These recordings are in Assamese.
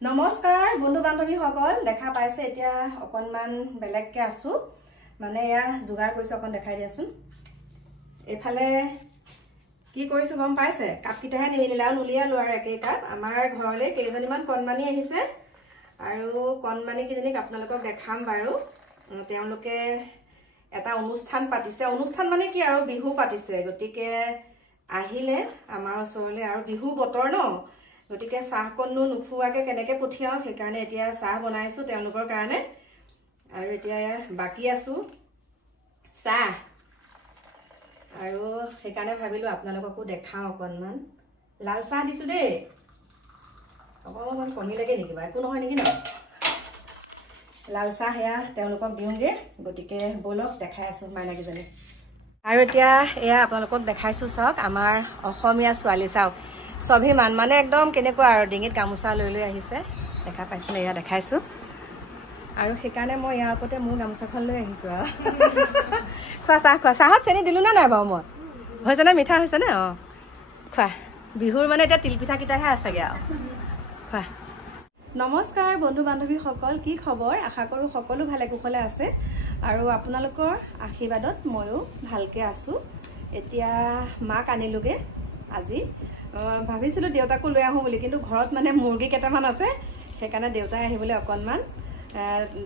নমস্কাৰ বন্ধু বান্ধৱী সকল দেখা পাইছে এতিয়া অকনমান বেলেগকে আছো মানে ইয়া যোগাৰ কৰিছো অকন দেখাই দিয়াচোন এফালে কি কৰিছো গম পাইছে কাপকিটাহে নিমিলাও নুলিয়ালো আৰু একে কাপ আমাৰ ঘৰলে কেইজনীমান কণমানি আহিছে আৰু কণমানি কিজনীক আপোনালোকক দেখাম বাৰু তেওঁলোকে এটা অনুষ্ঠান পাতিছে অনুষ্ঠান মানে কি আৰু বিহু পাতিছে গটিকে আহিলে আমাৰ ওচৰলে আৰু বিহু বতৰ ন গটিকে চাহ কন্নু নুখুৱাকে কেনেকে পঠিয়াও সেইকাৰণে এতিয়া চাহ বনাইছো তেওঁলোকৰ কাৰণে আৰু এতিয়া বাকি আছো চাহ আৰু সেইকাৰণে ভাবিলো আপোনালোককো দেখাও অকনমান লাল চাহ দিছো দেই অকনমান কমি লাগে নেকি বা একো নহয় নেকি ন লাল চাহ হেয়া তেওঁলোকক দিওঁগে গটিকে বলক দেখাই আছো মাইনাকিজনী আৰু এতিয়া এয়া আপোনালোকক দেখাইছো চাওক আমাৰ অসমীয়া ছোৱালী চাওক স্বাভিমান মানে একদম কেনেকুৱা আৰু ডিঙিত গামোচা লৈ লৈ আহিছে দেখা পাইছিলে এয়া দেখাইছো আৰু সেইকাৰণে মই ইয়াৰ ওপৰতে মোৰ গামোচাখন লৈ আহিছো আৰু খোৱা চাহত চেনি দিলো না নাই বাৰু মই হৈছে নে মিঠা হৈছে নে খোৱা বিহুৰ মানে এতিয়া তিলপিঠা কিটাহে আছেগে আৰু খোৱা নমস্কাৰ বন্ধু বান্ধৱী সকল কি খবৰ আশা কৰো সকলো ভালে কুশলে আছে আৰু আপোনালোকৰ আশীৰ্বাদত ময়ো ভালকে আছো এতিয়া মাক আনিলোগে আজি ভাবিছিলো দেউতাকো লৈ আহো বুলি কিন্তু ঘৰত মানে মুৰ্গী কেইটামান আছে সেইকাৰণে দেউতাই আহিবলৈ অকনমান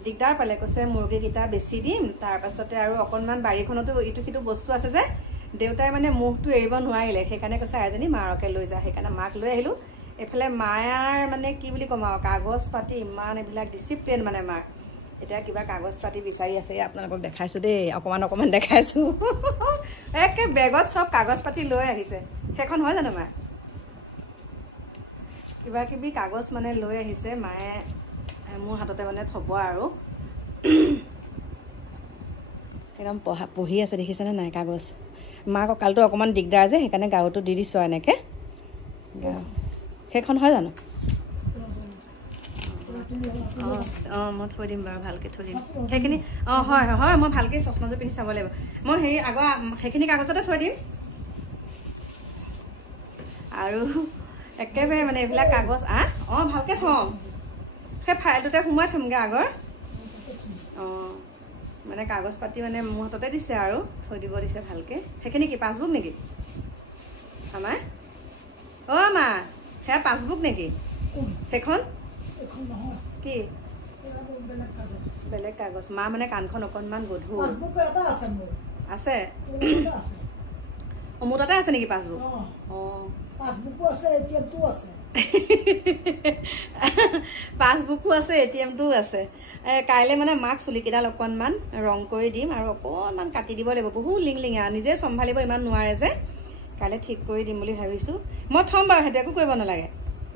দিগদাৰ পালে কৈছে মুৰ্গী কিটা বেছি দিম তাৰ পাছতে আৰু অকনমান বাৰীখনতো ইটো সিটো বস্তু আছে যে দেউতাই মানে মুহটো এৰিব নোৱাৰিলে সেইকাৰণে কৈছে এজনী মাৰকে লৈ যা সেইকাৰণে মাক লৈ আহিলো এফালে মায়াৰ মানে কি বুলি কম আৰু কাগজ পাতি ইমান এইবিলাক ডিসিপ্লিন মানে মাৰ এতিয়া কিবা কাগজ পাতি বিচাৰি আছে আপোনালোকক দেখাইছো দেই অকমান দেখাইছো একে বেগত সব কাগজ পাতি লৈ আহিছে সেইখন হয় জানো মা কিবা কিবি কাগজ মানে লৈ আহিছে মায়ে মোৰ হাততে মানে থব আৰু একদম পঢ়ি আছে দেখিছেনে নাই কাগজ মা কঁকালটো অকমান দিগদাৰ যে সেইকাৰণে গাৰুটো দি দিছো এনেকে সেইখন হয় জানো মই থৈ দিম বাৰু ভালকে থৈ দিম সেইখিনি হয় মই ভালকে চশমাযোৰ পিন্ধি চাব লাগিব মই সেই আগৰ সেইখিনি কাগজতে থৈ দিম আৰু একেবাৰে মানে এইবিলাক কাগজ ভালকে থম সেই ফাইলটোতে সোমাই থমগে আগৰ মানে কাগজ পাতি মানে মোৰ হাততে দিছে আৰু থৈ দিব দিছে ভালকে সেইখিনি কি পাছবুক নেকি আমাৰ মা সেয়া পাছবুক নেকি সেইখন কি বেলেগ কাগজ মা মানে কাণখন অকনমান গধুৰ আছে মোৰ তাতে আছে নেকি পাছবুক পাছবুকো আছে এটিএমটো আছে কাইলে মানে মাক চুলিকেইডাল অকনমান ৰং কৰি দিম আৰু অকনমান কাটি দিব লাগিব বহুত লিংলিঙা নিজে চম্ভালিব ইমান নোৱাৰে যে কাইলে ঠিক কৰি দিম বুলি ভাবিছো মই থম বাৰু সেইটো একো কৰিব নালাগে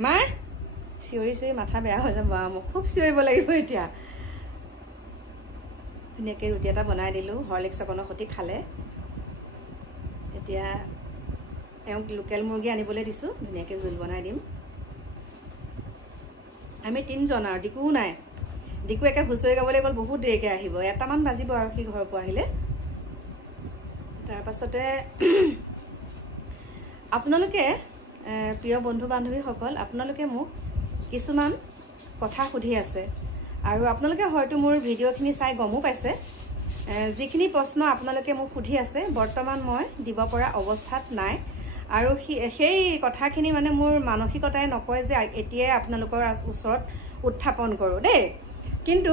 মা চিঞৰি মাথা বেয়া হৈ যাব মোক খুব চিঞৰিব লাগিব এতিয়া ধুনীয়াকে ৰুটি এটা বনাই দিলো হৰলিক্স অকনৰ সৈতে খালে এতিয়া এওঁক লোকেল মুৰ্গী আনিবলৈ দিছো ধুনীয়াকে জোল বনাই দিম আমি তিনজন আৰু ডিকু নাই ডিকু একে হুঁচৰি গাবলৈ গ'ল বহুত দেৰিকে আহিব 1টামান বাজিব আৰু সি ঘৰৰ পৰা আহিলে তাৰ পাছতে আপোনালোকে প্ৰিয় বন্ধু বান্ধৱী সকল আপোনালোকে মোক কিছুমান কথা সুধি আছে আৰু আপোনালোকে হয়তো মোৰ ভিডিঅ'খিনি চাই গমো পাইছে যিখিনি প্ৰশ্ন আপোনালোকে মোক সুধি আছে বৰ্তমান মই দিব পৰা অৱস্থাত নাই আৰু সেই কথাখিনি মানে মোৰ মানসিকতাই নকয় যে এতিয়াই আপোনালোকৰ ওচৰত উত্থাপন কৰো দেই কিন্তু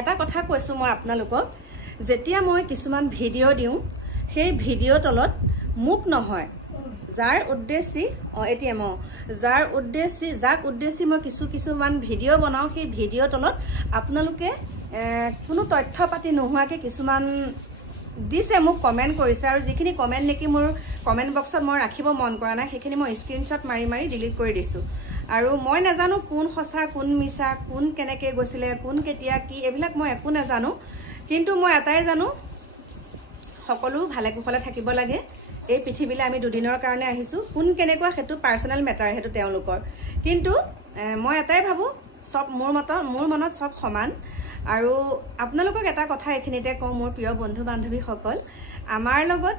এটা কথা কৈছো মই আপোনালোকক যেতিয়া মই কিছুমান ভিডিঅ' দিওঁ সেই ভিডিঅ' তলত মোক নহয় যাৰ উদ্দেশ্যি যাক উদ্দেশ্যি মই কিছুমান ভিডিঅ' বনাওঁ সেই ভিডিঅ' তলত আপোনালোকে কোনো তথ্য পাতি নোহোৱাকে কিছুমান দিছে মোক কমেন্ট কৰিছে আৰু যিখিনি কমেন্ট নেকি মোৰ কমেন্ট বক্সত মই ৰাখিব মন কৰা নাই সেইখিনি মই স্ক্ৰীনশ্বট মাৰি ডিলিট কৰি দিছো আৰু মই নাজানো কোন সঁচা কোন মিছা কোন কেনেকে গৈছিলে কোন কেতিয়া কি এইবিলাক মই একো নাজানো কিন্তু মই এটাই জানো সকলো ভালে কুশলে থাকিব লাগে এই পৃথিৱীলৈ আমি দুদিনৰ কাৰণে আহিছো কোন কেনেকুৱা হেতু পাৰ্সোনাল মেটাৰ হেতু তেওঁলোকৰ কিন্তু মই এটাই ভাবো সব মোৰ মনত সব সমান আৰু আপোনালোকক এটা কথা এখিনিতে কওঁ মোৰ প্ৰিয় বন্ধু বান্ধৱী সকল আমাৰ লগত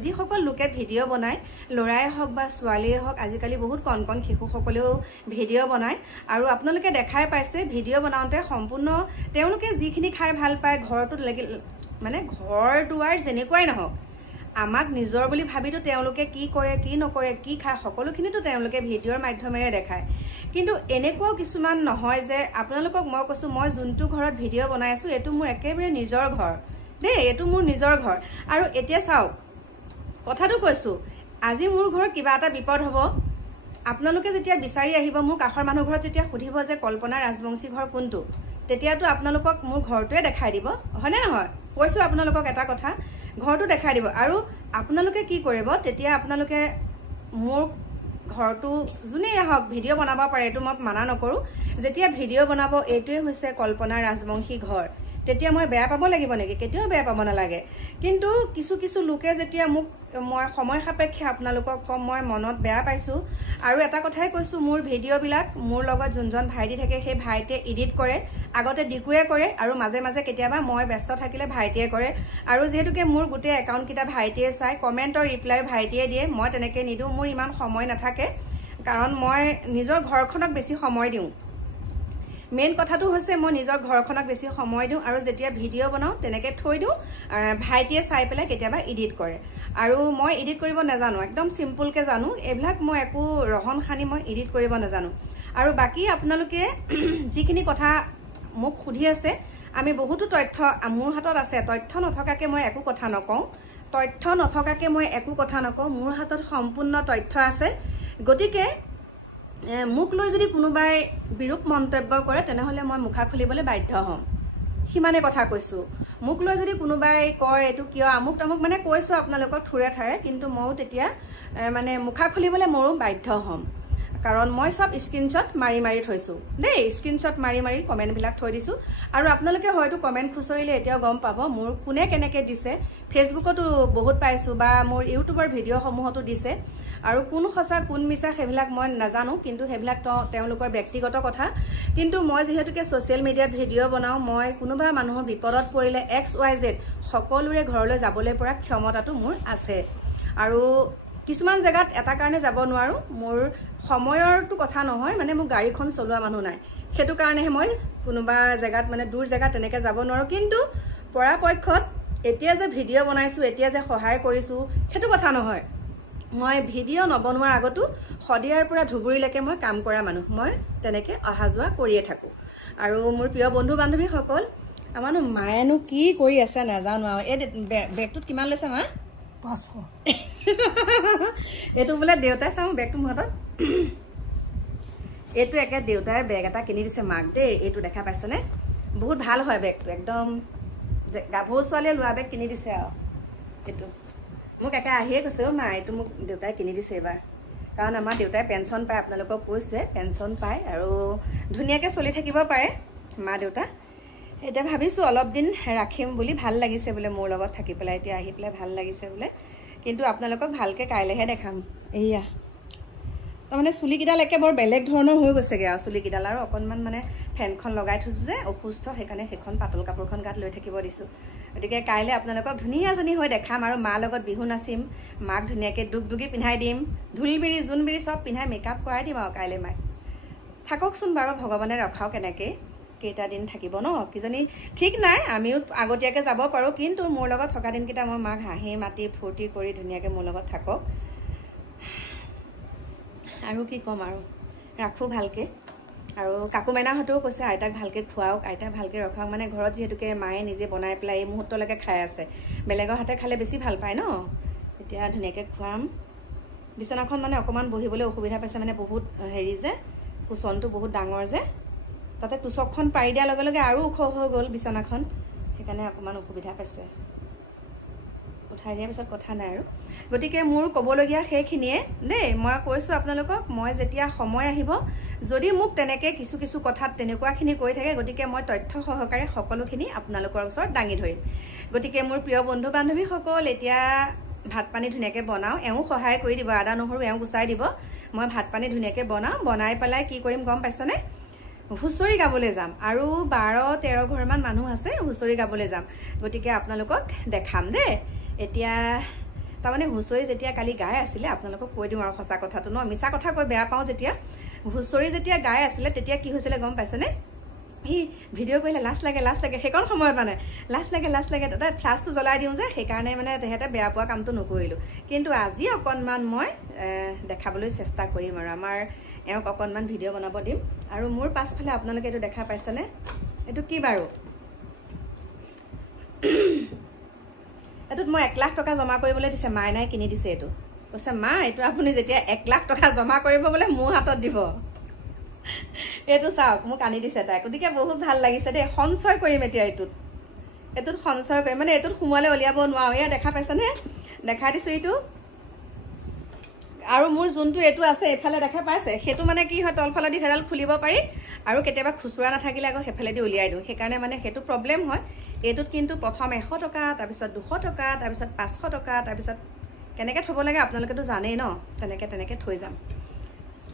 যিসকল লোকে ভিডিঅ' বনায়, ল'ৰাই হওক বা ছোৱালীয়ে হওক, আজিকালি বহুত কণ কণ শিশুসকলেও ভিডিঅ' বনায় আৰু আপোনালোকে দেখাই পাইছে ভিডিঅ' বনাওঁতে সম্পূৰ্ণ তেওঁলোকে যিখিনি খাই ভাল পায় ঘৰটোত মানে ঘৰ দুৱাৰ যেনেকুৱাই নহওক আমাক নিজৰ বুলি ভাবিতো তেওঁলোকে কি কৰে কি নকৰে কি খায় সকলোখিনিতো তেওঁলোকে ভিডিঅ'ৰ মাধ্যমেৰে দেখায়। কিন্তু এনেকুৱাও কিছুমান নহয় যে আপোনালোকক মই কৈছোঁ মই যোনটো ঘৰত ভিডিঅ' বনাই আছোঁ এইটো মোৰ একেবাৰে নিজৰ ঘৰ দেই, এইটো মোৰ নিজৰ ঘৰ। আৰু এতিয়া চাওক কথাটো কৈছোঁ, আজি মোৰ ঘৰত কিবা এটা বিপদ হ'ব, আপোনালোকে যেতিয়া বিচাৰি আহিব মোৰ কাষৰ মানুহ ঘৰত যেতিয়া সুধিব যে কল্পনা ৰাজবংশী ঘৰ কোনটো, তেতিয়াতো আপোনালোকক মোৰ ঘৰটোৱে দেখাই দিব, হয়নে নহয়? কৈছোঁ আপোনালোকক এটা কথা, ঘৰটো দেখাই দিব। আৰু আপোনালোকে কি কৰিব তেতিয়া, আপোনালোকে মোৰ ঘৰটো যোনেই আহক ভিডিঅ' বনাব পাৰে, এইটো মই মানা নকৰোঁ, যেতিয়া ভিডিঅ' বনাব এইটোৱে হৈছে কল্পনা ৰাজবংশী ঘৰ, তেতিয়া মই বেয়া পাব লাগিব নেকি? কেতিয়াও বেয়া পাব নালাগে। কিন্তু কিছু লোকে যেতিয়া মোক মই সময় সাপেক্ষে আপোনালোকক কম মই মনত বেয়া পাইছোঁ। আৰু এটা কথাই কৈছোঁ, মোৰ ভিডিঅ'বিলাক মোৰ লগত যোনজন ভাইটি থাকে সেই ভাইটিয়ে এডিট কৰে, আগতে ডিকুৱে কৰে আৰু মাজে মাজে কেতিয়াবা মই ব্যস্ত থাকিলে ভাইটিয়ে কৰে। আৰু যিহেতুকে মোৰ গোটেই একাউণ্টকেইটা ভাইটিয়ে চাই, কমেণ্টৰ ৰিপ্লাই ভাইটিয়ে দিয়ে, মই তেনেকৈ নিদিওঁ, মোৰ ইমান সময় নাথাকে কাৰণ মই নিজৰ ঘৰখনক বেছি সময় দিওঁ। মেইন কথাটো হৈছে মই নিজৰ ঘৰখনক বেছি সময় দিওঁ আৰু যেতিয়া ভিডিঅ' বনাওঁ তেনেকৈ থৈ দিওঁ, ভাইটিয়ে চাই পেলাই কেতিয়াবা এডিট কৰে। আৰু মই এডিট কৰিব নাজানো, একদম চিম্পুলকৈ জানো, এইবিলাক মই একো ৰহন সানি মই এডিট কৰিব নাজানো। আৰু বাকী আপোনালোকে যিখিনি কথা মোক সুধি আছে, আমি বহুতো তথ্য মোৰ হাতত আছে, তথ্য নথকাকৈ মই একো কথা নকওঁ, মোৰ হাতত সম্পূৰ্ণ তথ্য আছে। গতিকে মোক লৈ যদি কোনোবাই বিৰূপ মন্তব্য কৰে তেনেহ'লে মই মুখা খুলিবলৈ বাধ্য হ'ম, সিমানে কথা কৈছোঁ। মোক লৈ যদি কোনোবাই কয় এইটো কিয় আমুক তামুক মানে কৈছোঁ আপোনালোকক ঠুৰে ঠাৰে, কিন্তু ময়ো তেতিয়া মানে মুখা খুলিবলৈ ময়ো বাধ্য হ'ম, কাৰণ মই চব স্ক্ৰীনশ্বট মাৰি থৈছোঁ দেই, স্ক্ৰীনশ্বট মাৰি কমেণ্টবিলাক থৈ দিছোঁ। আৰু আপোনালোকে হয়তো কমেণ্ট খুচৰিলে এতিয়াও গম পাব মোৰ কোনে কেনেকৈ দিছে, ফেচবুকতো বহুত পাইছোঁ বা মোৰ ইউটিউবৰ ভিডিঅ'সমূহতো দিছে। আৰু কোন সঁচা কোন মিছা সেইবিলাক মই নাজানো, কিন্তু সেইবিলাক তেওঁলোকৰ ব্যক্তিগত কথা। কিন্তু মই যিহেতুকে ছ'চিয়েল মিডিয়াত ভিডিঅ' বনাওঁ, মই কোনোবা মানুহৰ বিপদত পৰিলে XYZ সকলোৰে ঘৰলৈ যাবলৈ পৰা ক্ষমতাটো মোৰ আছে। আৰু কিছুমান জেগাত এটা কাৰণে যাব নোৱাৰোঁ, মোৰ সময়ৰটো কথা নহয়, মানে মোৰ গাড়ীখন চলোৱা মানুহ নাই, সেইটো কাৰণেহে মই কোনোবা জেগাত মানে দূৰ জেগাত তেনেকৈ যাব নোৱাৰোঁ। কিন্তু পৰাপক্ষত এতিয়া যে ভিডিঅ' বনাইছোঁ, এতিয়া যে সহায় কৰিছোঁ, সেইটো কথা নহয়। মই ভিডিঅ' নবনোৱাৰ আগতো শদিয়াৰ পৰা ধুবুৰীলৈকে মই কাম কৰা মানুহ, মই তেনেকৈ অহা যোৱা কৰিয়ে থাকোঁ। আৰু মোৰ প্ৰিয় বন্ধু বান্ধৱীসকল, আমাৰনো মায়েনো কি কৰি আছে নাজানো আৰু। এই বেগটোত কিমান লৈছে মা? 500। এইটো বোলে দেউতাই চাওঁ বেগটো মোৰ হাতত, এইটো একে দেউতাই বেগ এটা কিনি দিছে মাক দেই, এইটো দেখা পাইছেনে? বহুত ভাল হয় বেগটো, একদম গাভৰু ছোৱালীয়ে লোৱা বেগ কিনি দিছে আৰু। এইটো মোক একে আহিয়ে কৈছে, অ' মা এইটো মোক দেউতাই কিনি দিছে এইবাৰ, কাৰণ আমাৰ দেউতাই পেঞ্চন পায়, আপোনালোকক কৈছে পেঞ্চন পায় আৰু ধুনীয়াকৈ চলি থাকিব পাৰে মা দেউতা। এতিয়া ভাবিছোঁ অলপ দিন ৰাখিম বুলি, ভাল লাগিছে বোলে মোৰ লগত থাকি পেলাই, এতিয়া আহি পেলাই ভাল লাগিছে বোলে। কিন্তু আপোনালোকক ভালকৈ কাইলৈহে দেখাম। এইয়া তাৰমানে চুলিকেইডাল একে বৰ বেলেগ ধৰণৰ হৈ গৈছেগৈ আৰু চুলিকেইডাল, আৰু অকণমান মানে ফেনখন লগাই থৈছোঁ যে অসুস্থ, সেইকাৰণে সেইখন পাতল কাপোৰখন গাত লৈ থাকিব দিছোঁ। গতিকে কাইলৈ আপোনালোকক ধুনীয়াজনী হৈ দেখাম আৰু মাৰ লগত বিহু নাচিম, মাক ধুনীয়াকৈ দুগদুগী পিন্ধাই দিম, ঢোলবিৰি জোনবিৰি চব পিন্ধাই মেকআপ কৰাই দিম আৰু কাইলৈ মাক। থাককচোন বাৰু, ভগৱানে ৰখাওক এনেকৈ, কেইটা দিন থাকিব ন, কিজনী ঠিক নাই, আমিও আগতীয়াকৈ যাব পাৰোঁ, কিন্তু মোৰ লগত থকা দিনকেইটা মই মাক হাঁহি মাতি ফূৰ্তি কৰি ধুনীয়াকৈ মোৰ লগত থাকক। আৰু কি ক'ম আৰু, ৰাখোঁ ভালকৈ। আৰু কাকু মাইনাহঁতেও কৈছে আইতাক ভালকৈ খুৱাওক, আইতাক ভালকৈ ৰখাওক, মানে ঘৰত যিহেতুকে মায়ে নিজে বনাই পেলাই এই মুহূৰ্তলৈকে খাই আছে, বেলেগৰ হাতে খালে বেছি ভাল পায় ন, এতিয়া ধুনীয়াকৈ খুৱাম। বিচনাখন মানে অকণমান বহিবলৈ অসুবিধা পাইছে, মানে বহুত হেৰি যে, কুচনটো বহুত ডাঙৰ যে, তাতে তোচকখন পাৰি দিয়াৰ লগে লগে আৰু ওখ হৈ গ'ল বিচনাখন, সেইকাৰণে অকণমান অসুবিধা পাইছে। উঠাই দিয়াৰ পিছত কথা নাই আৰু। গতিকে মোৰ ক'বলগীয়া সেইখিনিয়ে দেই, মই কৈছোঁ আপোনালোকক, মই যেতিয়া সময় আহিব, যদি মোক তেনেকৈ কিছু কথাত তেনেকুৱাখিনি কৈ থাকে, গতিকে মই তথ্য সহকাৰে সকলোখিনি আপোনালোকৰ ওচৰত দাঙি ধৰিম। গতিকে মোৰ প্ৰিয় বন্ধু বান্ধৱীসকল, এতিয়া ভাত পানী ধুনীয়াকৈ বনাওঁ, এওঁ সহায় কৰি দিব, আদা নহৰু এওঁ গুচাই দিব, মই ভাত পানী ধুনীয়াকৈ বনাওঁ, বনাই পেলাই কি কৰিম গম পাইছেনে? হুঁচৰি গাবলৈ যাম আৰু 12-13 ঘৰমান মানুহ আছে হুঁচৰি গাবলৈ যাম গতিকে আপোনালোকক দেখাম দেই এতিয়া তাৰমানে হুঁচৰি যেতিয়া কালি গাই আছিলে আপোনালোকক কৈ দিওঁ আৰু সঁচা কথাটো ন মিছা কথা কৈ বেয়া পাওঁ যেতিয়া হুঁচৰি যেতিয়া গাই আছিলে তেতিয়া কি হৈছিলে গম পাইছেনে ই ভিডিঅ' কৰিলে লাজ লাগে সেইকণ সময়ত মানে লাজ লাগে তাতে ফ্লাছটো জ্বলাই দিওঁ যে সেইকাৰণে মানে তেহেঁতে বেয়া পোৱা কামটো নকৰিলোঁ কিন্তু আজি অকণমান মই দেখাবলৈ চেষ্টা কৰিম আৰু আমাৰ এওঁক অকণমান ভিডিঅ' বনাব দিম আৰু মোৰ পাছফালে আপোনালোকে এইটো দেখা পাইছেনে এইটো কি বাৰু এইটোত মই 1 লাখ টকা জমা কৰিবলৈ দিছে মাইনাই কিনি দিছে এইটো কৈছে মা এইটো আপুনি যেতিয়া 1 লাখ টকা জমা কৰিব বোলে মোৰ হাতত দিব এইটো চাওক মোক আনি দিছে তাই গতিকে বহুত ভাল লাগিছে দেই সঞ্চয় কৰিম এতিয়া এইটোত সঞ্চয় কৰিম মানে এইটোত সোমালে উলিয়াব নোৱাৰো এয়া দেখা পাইছেনে দেখাই দিছো এইটো আৰু মোৰ যোনটো এইটো আছে এফালে দেখা পাইছে সেইটো মানে কি হয় তলফালেদি হেৰাল খুলিব পাৰি আৰু কেতিয়াবা খুচুৰা নাথাকিলে আকৌ সেফালেদি উলিয়াই দিওঁ সেইকাৰণে মানে সেইটো প্ৰব্লেম হয় এইটোত কিন্তু প্ৰথম 100 টকা তাৰপিছত 200 টকা তাৰপিছত 500 টকা তাৰপিছত কেনেকৈ থ'ব লাগে আপোনালোকেতো জানেই ন তেনেকৈ থৈ যাম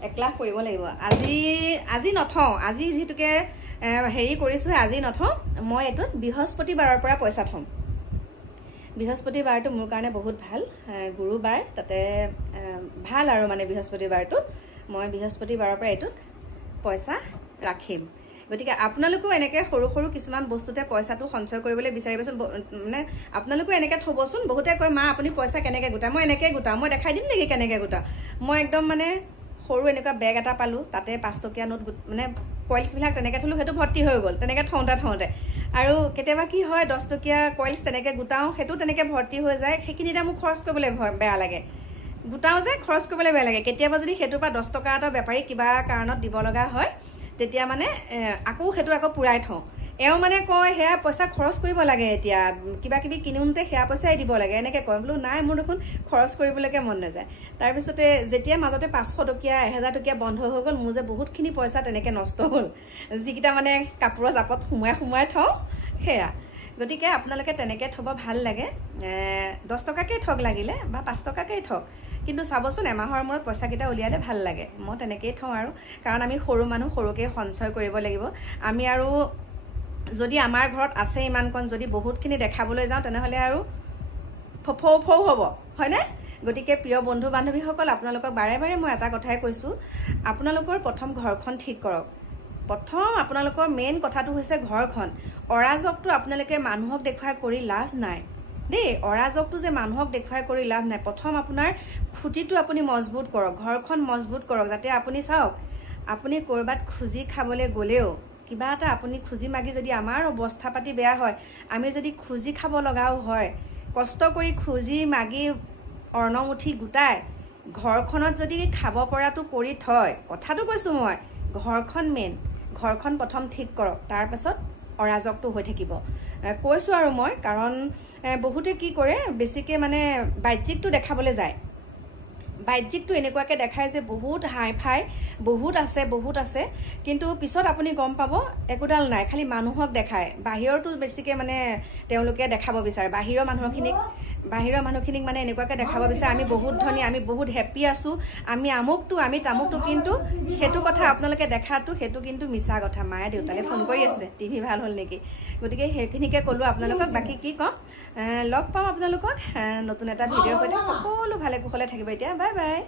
1 লাখ কৰিব লাগিব আজি নথওঁ আজি যিটোকে হেৰি কৰিছোঁ আজি নথওঁ মই এইটোত বৃহস্পতিবাৰৰ পৰা পইচা থ'ম বৃহস্পতিবাৰটো মোৰ কাৰণে বহুত ভাল গুৰুবাৰ তাতে ভাল আৰু মানে বৃহস্পতিবাৰটো মই বৃহস্পতিবাৰৰ পৰা এইটোত পইচা ৰাখিম গতিকে আপোনালোকেও এনেকৈ সৰু কিছুমান বস্তুতে পইচাটো সঞ্চয় কৰিবলৈ বিচাৰিবচোন মানে আপোনালোকেও এনেকৈ থ'বচোন বহুতে কয় মা আপুনি পইচা কেনেকৈ গোটায় মই এনেকৈ গোটাওঁ মই দেখাই দিম নেকি কেনেকৈ গোটাওঁ মই একদম মানে সৰু এনেকুৱা বেগ এটা পালোঁ তাতে 5 টকীয়া নোট মানে কইলছবিলাক তেনেকৈ থ'লোঁ সেইটো ভৰ্তি হৈ গ'ল তেনেকৈ থওঁতে আৰু কেতিয়াবা কি হয় 10 টকীয়া কইলছ তেনেকৈ গোটাওঁ সেইটো তেনেকৈ ভৰ্তি হৈ যায় সেইখিনিতে মোক খৰচ কৰিবলৈ বেয়া লাগে গোটাওঁ যে খৰচ কৰিবলৈ বেয়া লাগে কেতিয়াবা যদি সেইটোৰ পৰা 10 টকা এটা বেপাৰী কিবা কাৰণত দিব লগা হয় তেতিয়া মানে আকৌ সেইটো আকৌ পুৰাই থওঁ এওঁ মানে কয় সেয়া পইচা খৰচ কৰিব লাগে এতিয়া কিবা কিবি কিনোতে সেয়া পইচাই দিব লাগে এনেকৈ কয় বোলো নাই মোৰ দেখোন খৰচ কৰিবলৈকে মন নাযায় তাৰপিছতে যেতিয়া মাজতে 500 টকীয়া 1000 টকীয়া বন্ধ হৈ গ'ল মোৰ যে বহুতখিনি পইচা তেনেকৈ নষ্ট হ'ল যিকেইটা মানে কাপোৰৰ জাপত সোমাই থওঁ সেয়া গতিকে আপোনালোকে তেনেকৈ থ'ব ভাল লাগে 10 টকাকেই থওক লাগিলে বা 5 টকাকেই থওক কিন্তু চাবচোন এমাহৰ মূৰত পইচাকেইটা উলিয়ালে ভাল লাগে মই তেনেকৈয়ে থওঁ আৰু কাৰণ আমি সৰু মানুহ সৰুকৈ সঞ্চয় কৰিব লাগিব আমি আৰু যদি আমাৰ ঘৰত আছে ইমানকণ যদি বহুতখিনি দেখাবলৈ যাওঁ তেনেহ'লে আৰু ফৌ হ'ব হয়নে গতিকে প্ৰিয় বন্ধু বান্ধৱীসকল আপোনালোকক বাৰে মই এটা কথাই কৈছোঁ আপোনালোকৰ প্ৰথম ঘৰখন ঠিক কৰক প্ৰথম আপোনালোকৰ মেইন কথাটো হৈছে ঘৰখন অৰাজকটো আপোনালোকে মানুহক দেখুৱাই কৰি লাভ নাই দেই অৰাজকটো যে মানুহক দেখুৱাই কৰি লাভ নাই প্ৰথম আপোনাৰ খুঁটিটো আপুনি মজবুত কৰক ঘৰখন মজবুত কৰক যাতে আপুনি চাওক আপুনি ক'ৰবাত খুজি খাবলৈ গ'লেও কিবা এটা আপুনি খুজি মাগি যদি আমাৰ অৱস্থা পাতি বেয়া হয় আমি যদি খুজি খাব লগাও হয় কষ্ট কৰি খুজি মাগি অৰ্ণমুঠি গোটাই ঘৰখনত যদি খাব পৰাটো কৰি থয় কথাটো কৈছোঁ মই ঘৰখন মেইন ঘৰখন প্ৰথম ঠিক কৰক তাৰপাছত অৰাজকটো হৈ থাকিব কৈছোঁ আৰু মই কাৰণ বহুতে কি কৰে বেছিকৈ মানে বাহ্যিকটো দেখাবলৈ যায় বাহ্যিকটো এনেকুৱাকৈ দেখায় যে বহুত হাই ফাই বহুত আছে কিন্তু পিছত আপুনি গম পাব একোডাল নাই খালি মানুহক দেখায় বাহিৰতো বেছিকৈ মানে তেওঁলোকে দেখাব বিচাৰে বাহিৰৰ মানুহখিনিক মানে এনেকুৱাকৈ দেখাব বিচাৰে আমি বহুত ধনী আমি বহুত হেপ্পী আছোঁ আমি আমুকটো আমি তামুকটো কিন্তু সেইটো কথা আপোনালোকে দেখাটো সেইটো কিন্তু মিছা কথা মায়ে দেউতালৈ ফোন কৰি আছে টিভি ভাল হ'ল নেকি গতিকে সেইখিনিকে ক'লোঁ আপোনালোকক বাকী কি ক'ম লগ পাম আপোনালোকক নতুন এটা ভিডিঅ'ৰ সৈতে সকলো ভালে কুশলে থাকিব এতিয়া বাই